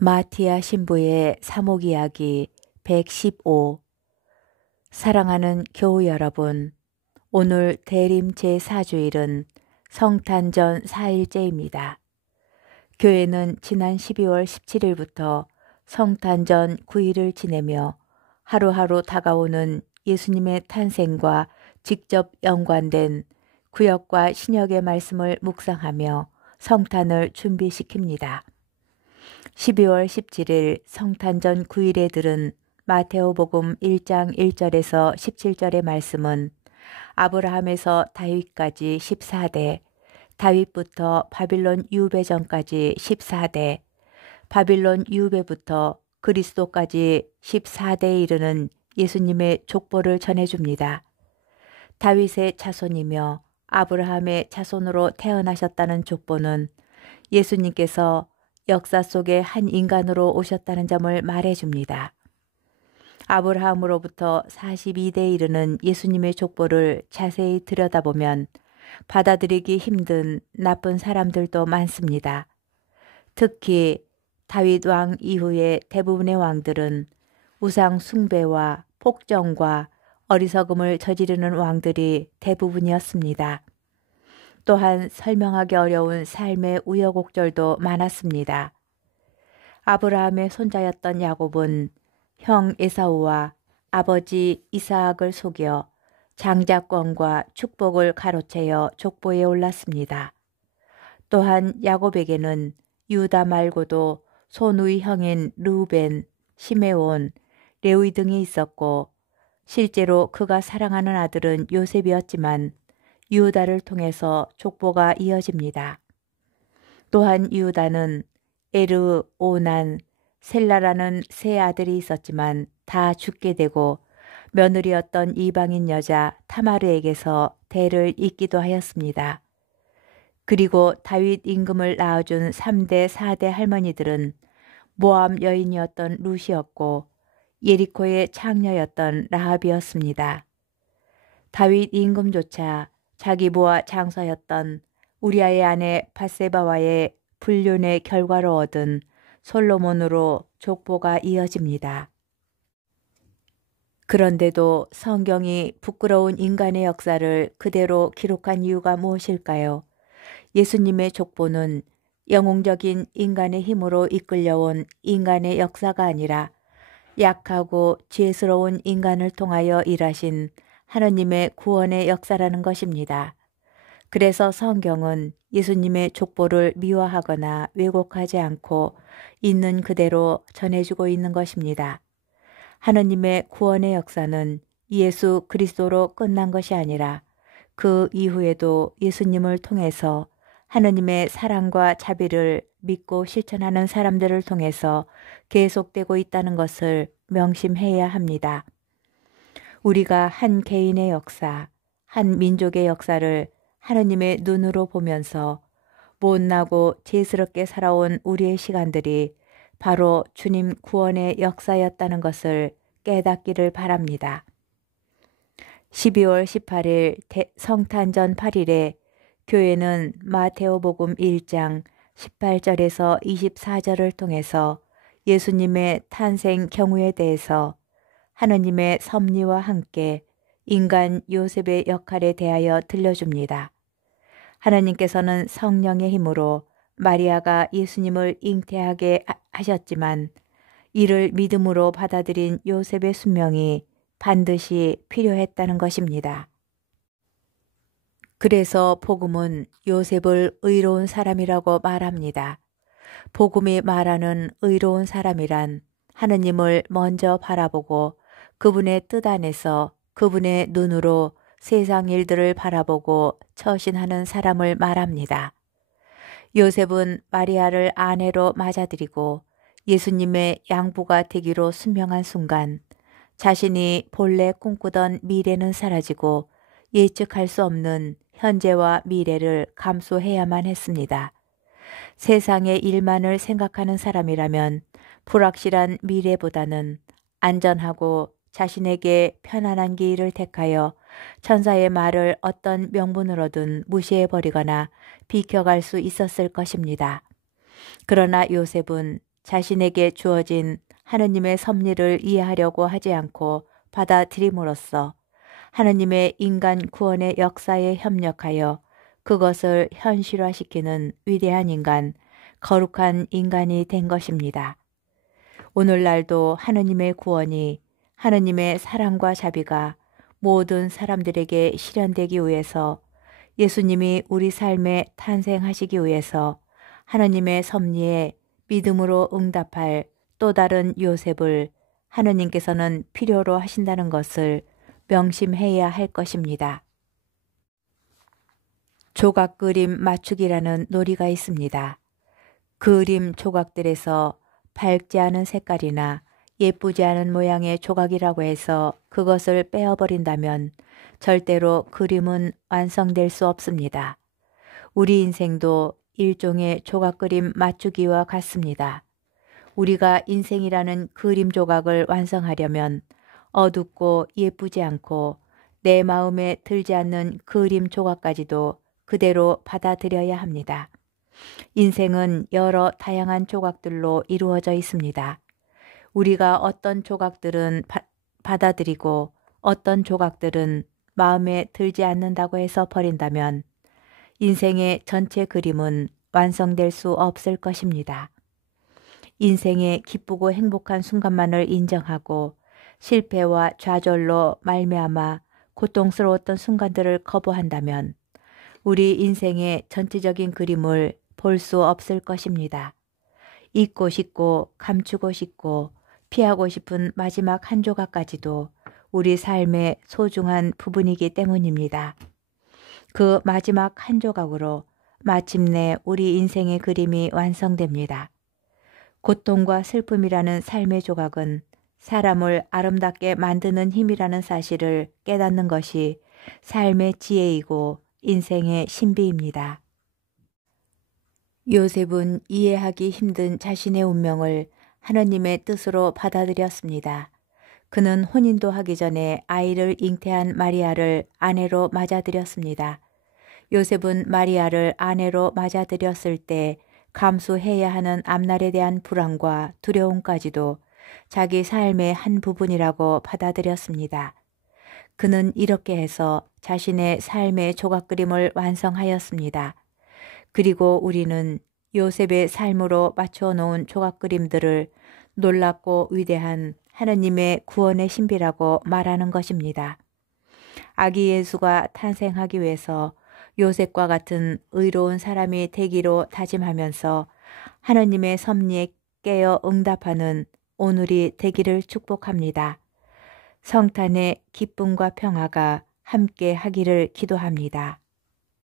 마티아 신부의 사목 이야기 115. 사랑하는 교우 여러분, 오늘 대림 제4주일은 성탄전 4일째입니다. 교회는 지난 12월 17일부터 성탄전 9일을 지내며 하루하루 다가오는 예수님의 탄생과 직접 연관된 구역과 신약의 말씀을 묵상하며 성탄을 준비시킵니다. 12월 17일 성탄전 9일에 들은 마테오복음 1장 1절에서 17절의 말씀은 아브라함에서 다윗까지 14대, 다윗부터 바빌론 유배전까지 14대, 바빌론 유배부터 그리스도까지 14대에 이르는 예수님의 족보를 전해줍니다. 다윗의 자손이며 아브라함의 자손으로 태어나셨다는 족보는 예수님께서 역사 속의 한 인간으로 오셨다는 점을 말해줍니다. 아브라함으로부터 42대에 이르는 예수님의 족보를 자세히 들여다보면 받아들이기 힘든 나쁜 사람들도 많습니다. 특히 다윗 왕 이후의 대부분의 왕들은 우상 숭배와 폭정과 어리석음을 저지르는 왕들이 대부분이었습니다. 또한 설명하기 어려운 삶의 우여곡절도 많았습니다. 아브라함의 손자였던 야곱은 형 에사우와 아버지 이삭을 속여 장자권과 축복을 가로채어 족보에 올랐습니다. 또한 야곱에게는 유다 말고도 손의 형인 르우벤, 시메온, 레위 등이 있었고 실제로 그가 사랑하는 아들은 요셉이었지만 유다를 통해서 족보가 이어집니다. 또한 유다는 에르, 오난, 셀라라는 세 아들이 있었지만 다 죽게 되고 며느리였던 이방인 여자 타마르에게서 대를 잇기도 하였습니다. 그리고 다윗 임금을 낳아준 3대, 4대 할머니들은 모압 여인이었던 룻이었고 예리코의 창녀였던 라합이었습니다. 다윗 임금조차 자기 부하 장서였던 우리아의 아내 밧세바와의 불륜의 결과로 얻은 솔로몬으로 족보가 이어집니다. 그런데도 성경이 부끄러운 인간의 역사를 그대로 기록한 이유가 무엇일까요? 예수님의 족보는 영웅적인 인간의 힘으로 이끌려온 인간의 역사가 아니라 약하고 죄스러운 인간을 통하여 일하신 하느님의 구원의 역사라는 것입니다. 그래서 성경은 예수님의 족보를 미화하거나 왜곡하지 않고 있는 그대로 전해주고 있는 것입니다. 하느님의 구원의 역사는 예수 그리스도로 끝난 것이 아니라 그 이후에도 예수님을 통해서 하느님의 사랑과 자비를 믿고 실천하는 사람들을 통해서 계속되고 있다는 것을 명심해야 합니다. 우리가 한 개인의 역사, 한 민족의 역사를 하느님의 눈으로 보면서 못나고 죄스럽게 살아온 우리의 시간들이 바로 주님 구원의 역사였다는 것을 깨닫기를 바랍니다. 12월 18일 성탄전 8일에 교회는 마테오복음 1장 18절에서 24절을 통해서 예수님의 탄생 경우에 대해서 하느님의 섭리와 함께 인간 요셉의 역할에 대하여 들려줍니다. 하나님께서는 성령의 힘으로 마리아가 예수님을 잉태하게 하셨지만 이를 믿음으로 받아들인 요셉의 순명이 반드시 필요했다는 것입니다. 그래서 복음은 요셉을 의로운 사람이라고 말합니다. 복음이 말하는 의로운 사람이란 하느님을 먼저 바라보고 그분의 뜻 안에서 그분의 눈으로 세상 일들을 바라보고 처신하는 사람을 말합니다. 요셉은 마리아를 아내로 맞아들이고 예수님의 양부가 되기로 순명한 순간 자신이 본래 꿈꾸던 미래는 사라지고 예측할 수 없는 현재와 미래를 감수해야만 했습니다. 세상의 일만을 생각하는 사람이라면 불확실한 미래보다는 안전하고 자신에게 편안한 길을 택하여 천사의 말을 어떤 명분으로든 무시해버리거나 비켜갈 수 있었을 것입니다. 그러나 요셉은 자신에게 주어진 하느님의 섭리를 이해하려고 하지 않고 받아들임으로써 하느님의 인간 구원의 역사에 협력하여 그것을 현실화시키는 위대한 인간, 거룩한 인간이 된 것입니다. 오늘날도 하느님의 구원이 하느님의 사랑과 자비가 모든 사람들에게 실현되기 위해서 예수님이 우리 삶에 탄생하시기 위해서 하느님의 섭리에 믿음으로 응답할 또 다른 요셉을 하느님께서는 필요로 하신다는 것을 명심해야 할 것입니다. 조각 그림 맞추기라는 놀이가 있습니다. 그림 조각들에서 밝지 않은 색깔이나 예쁘지 않은 모양의 조각이라고 해서 그것을 빼어버린다면 절대로 그림은 완성될 수 없습니다. 우리 인생도 일종의 조각 그림 맞추기와 같습니다. 우리가 인생이라는 그림 조각을 완성하려면 어둡고 예쁘지 않고 내 마음에 들지 않는 그림 조각까지도 그대로 받아들여야 합니다. 인생은 여러 다양한 조각들로 이루어져 있습니다. 우리가 어떤 조각들은 받아들이고 어떤 조각들은 마음에 들지 않는다고 해서 버린다면 인생의 전체 그림은 완성될 수 없을 것입니다. 인생의 기쁘고 행복한 순간만을 인정하고 실패와 좌절로 말미암아 고통스러웠던 순간들을 거부한다면 우리 인생의 전체적인 그림을 볼 수 없을 것입니다. 잊고 싶고 감추고 싶고 피하고 싶은 마지막 한 조각까지도 우리 삶의 소중한 부분이기 때문입니다. 그 마지막 한 조각으로 마침내 우리 인생의 그림이 완성됩니다. 고통과 슬픔이라는 삶의 조각은 사람을 아름답게 만드는 힘이라는 사실을 깨닫는 것이 삶의 지혜이고 인생의 신비입니다. 요셉은 이해하기 힘든 자신의 운명을 하느님의 뜻으로 받아들였습니다. 그는 혼인도 하기 전에 아이를 잉태한 마리아를 아내로 맞아들였습니다. 요셉은 마리아를 아내로 맞아들였을 때 감수해야 하는 앞날에 대한 불안과 두려움까지도 자기 삶의 한 부분이라고 받아들였습니다. 그는 이렇게 해서 자신의 삶의 조각 그림을 완성하였습니다. 그리고 우리는 요셉의 삶으로 맞춰 놓은 조각 그림들을 놀랍고 위대한 하느님의 구원의 신비라고 말하는 것입니다. 아기 예수가 탄생하기 위해서 요셉과 같은 의로운 사람이 되기로 다짐하면서 하느님의 섭리에 깨어 응답하는 오늘이 되기를 축복합니다. 성탄의 기쁨과 평화가 함께 하기를 기도합니다.